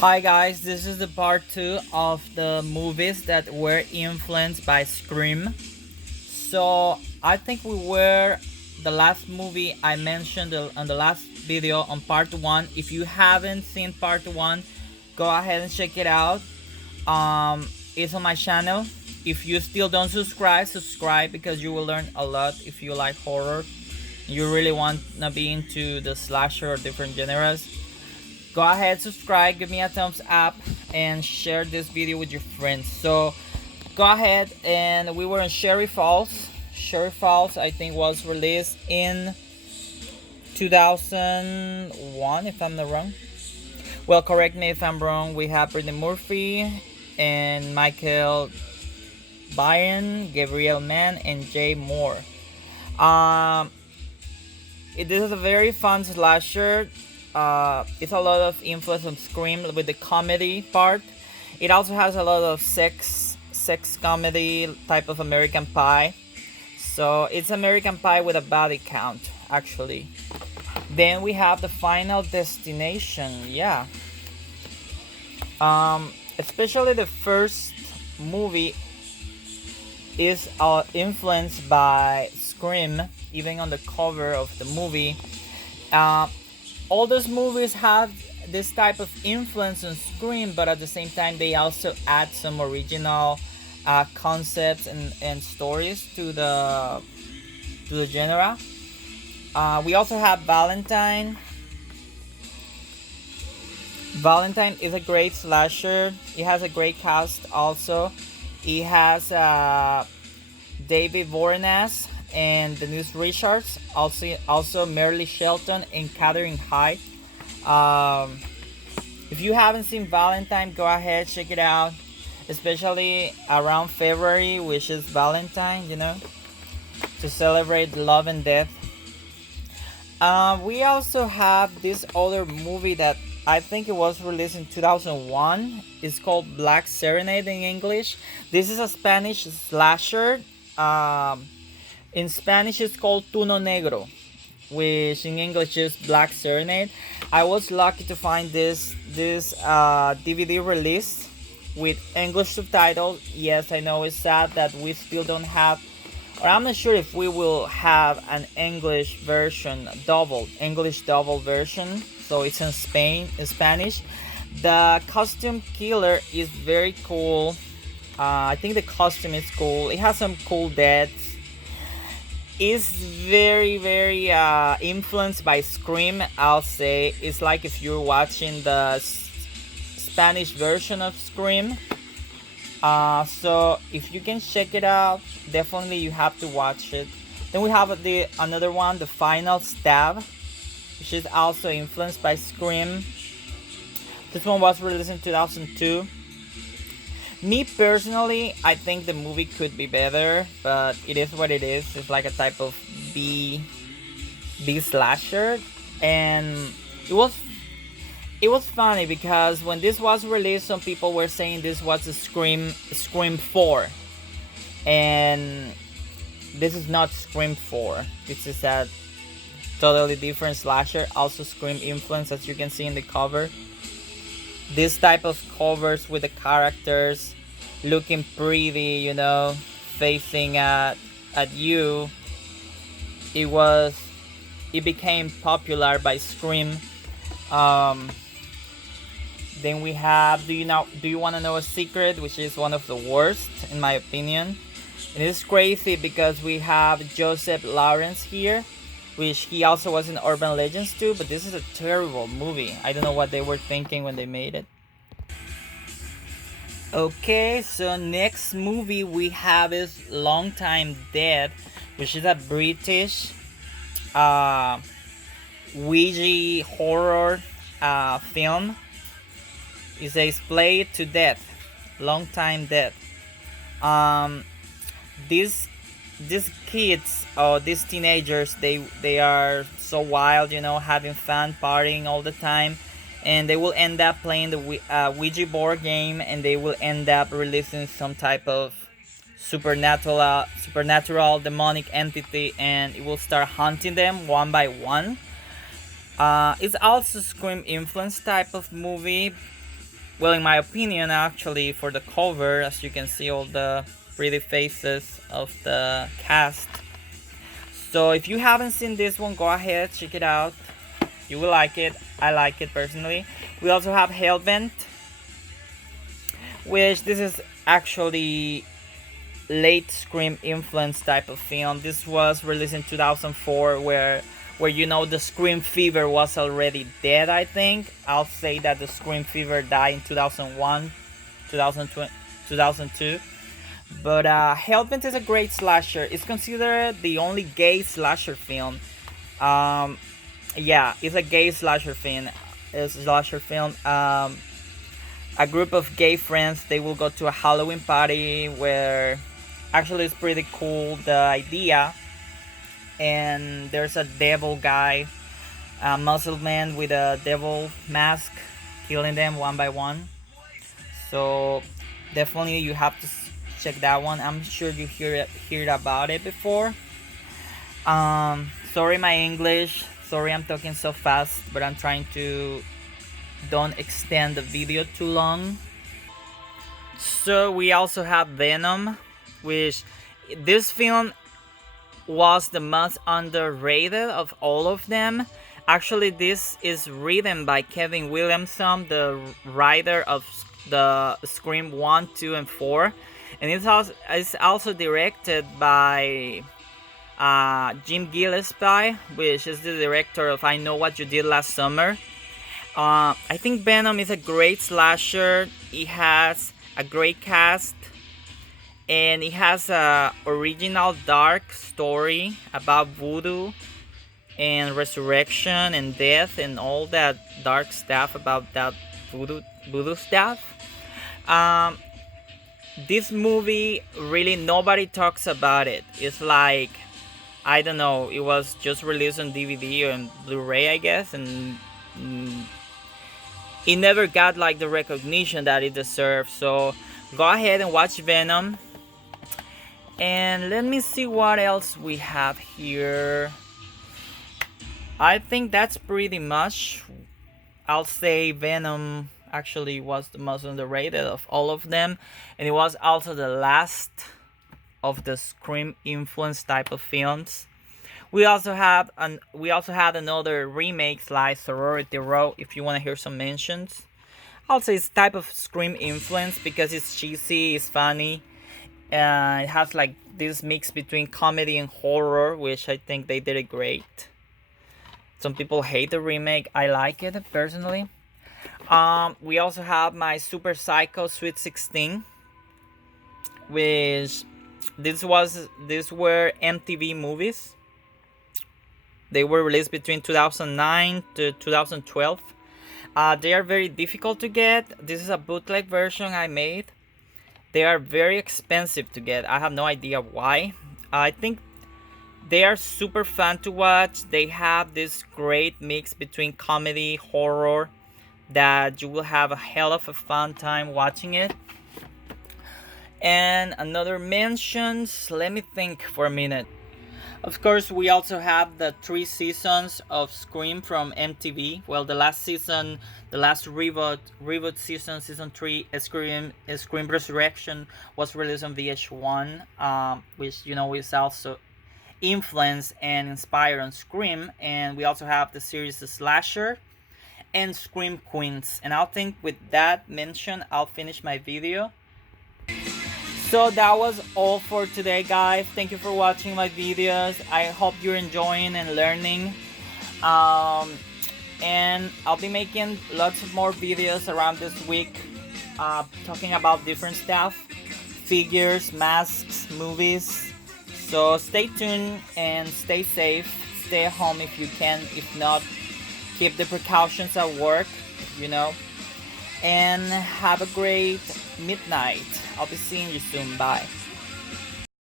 Hi guys, this is the part 2 of the movies that were influenced by Scream. So I think we were the last movie I mentioned on the last video on part 1. If you haven't seen part 1, go ahead and check it out. It's on my channel. If you still don't subscribe because you will learn a lot if you like horror. You really want to be into the slasher or different genres. Go ahead, subscribe, give me a thumbs up, and share this video with your friends. So go ahead, and we were in Sherry Falls. Sherry Falls, I think, was released in 2001, if I'm not wrong. Well, correct me if I'm wrong. We have Brittany Murphy and Michael Biehn, Gabriel Mann, and Jay Moore. Um, this is a very fun slasher. It's a lot of influence on Scream with the comedy part. It also has a lot of sex comedy type of American Pie. So it's American Pie with a body count, actually. Then we have the Final Destination. Yeah. Especially the first movie is influenced by Scream, even on the cover of the movie. All those movies have this type of influence on Scream, but at the same time they also add some original concepts and stories to the genre. We also have Valentine. Valentine is a great slasher. It has a great cast also. It has David Boreanaz and Denise Richards, also Merle Shelton and Katherine Hyde. If you haven't seen Valentine, go ahead, check it out, especially around February, which is Valentine, to celebrate love and death. We also have this other movie that I think it was released in 2001. It's called Black Serenade in English. This is a Spanish slasher. In Spanish, it's called Tuno Negro, which in English is Black Serenade. I was lucky to find this DVD release with English subtitles. Yes, I know it's sad that we still don't have, or I'm not sure if we will have an English version, English double version. So it's in Spanish. The costume killer is very cool. I think the costume is cool. It has some cool deaths. It's very influenced by Scream. I'll say it's like if you're watching the Spanish version of Scream. So if you can check it out, definitely you have to watch it. Then we have another one, The Final Stab, which is also influenced by Scream. This one was released in 2002. Me personally, I think the movie could be better, but it is what it is. It's like a type of B slasher, and it was funny because when this was released, some people were saying this was a Scream 4, and this is not Scream 4. This is a totally different slasher, also Scream influence, as you can see in the cover. This type of covers with the characters looking pretty, facing at you. It became popular by Scream. Then we have do you want to know a secret, which is one of the worst in my opinion. It is crazy because we have Joseph Lawrence here, which he also was in Urban Legends too, but this is a terrible movie. I don't know what they were thinking when they made it. Okay, so next movie we have is Long Time Dead, which is a British Ouija horror film. It says Play to Death, Long Time Dead. These kids or these teenagers, they are so wild, having fun, partying all the time, and they will end up playing the Ouija board game, and they will end up releasing some type of supernatural demonic entity, and it will start hunting them one by one. It's also Scream influence type of movie, well, in my opinion, actually, for the cover, as you can see all the pretty faces of the cast. So if you haven't seen this one, go ahead, check it out. You will like it. I like it personally. We also have Hellbent, which this is actually late Scream influence type of film. This was released in 2004, where you know the Scream fever was already dead. I think I'll say that the Scream fever died in 2001, 2020, 2002. But Hellbent is a great slasher. It's considered the only gay slasher film. Yeah, it's a gay slasher film. It's a slasher film. A group of gay friends, they will go to a Halloween party where actually it's pretty cool, the idea. And there's a devil guy, a muscle man with a devil mask, killing them one by one. So definitely you have to check that one. I'm sure you heard about it before. Sorry my English. Sorry I'm talking so fast, but I'm trying to don't extend the video too long. So we also have Venom, which this film was the most underrated of all of them. Actually, this is written by Kevin Williamson, the writer of the Scream 1, 2, and 4. And it's also directed by Jim Gillespie, which is the director of I Know What You Did Last Summer. I think Venom is a great slasher. It has a great cast, and it has a original dark story about voodoo and resurrection and death and all that dark stuff about that voodoo stuff. This movie, really nobody talks about it. It's like, I don't know, it was just released on DVD and Blu-ray, I guess, and it never got like the recognition that it deserves. So go ahead and watch Venom. And let me see what else we have here. I think that's pretty much. I'll say Venom actually was the most underrated of all of them, and it was also the last of the Scream influence type of films. We also had another remakes like Sorority Row. If you want to hear some mentions, I'll say it's type of Scream influence because it's cheesy, it's funny. It has like this mix between comedy and horror, which I think they did it great. Some people hate the remake. I like it personally. We also have my Super Psycho Sweet 16, which these were MTV movies. They were released between 2009 to 2012. They are very difficult to get. This is a bootleg version I made. They are very expensive to get. I have no idea why. I think they are super fun to watch. They have this great mix between comedy, horror, that you will have a hell of a fun time watching it. And another mentions, let me think for a minute. Of course, we also have the 3 seasons of Scream from MTV. Well, the last season, the last reboot season, season 3, Scream Resurrection, was released on VH1, which you know is also influenced and inspired on Scream. And we also have the series The Slasher and Scream Queens. And I think with that mention, I'll finish my video. So that was all for today, guys. Thank you for watching my videos. I hope you're enjoying and learning. And I'll be making lots of more videos around this week, talking about different stuff, figures, masks, movies. So stay tuned and stay safe. Stay at home if you can. If not, keep the precautions at work, you know. And have a great midnight. I'll be seeing you soon. Bye.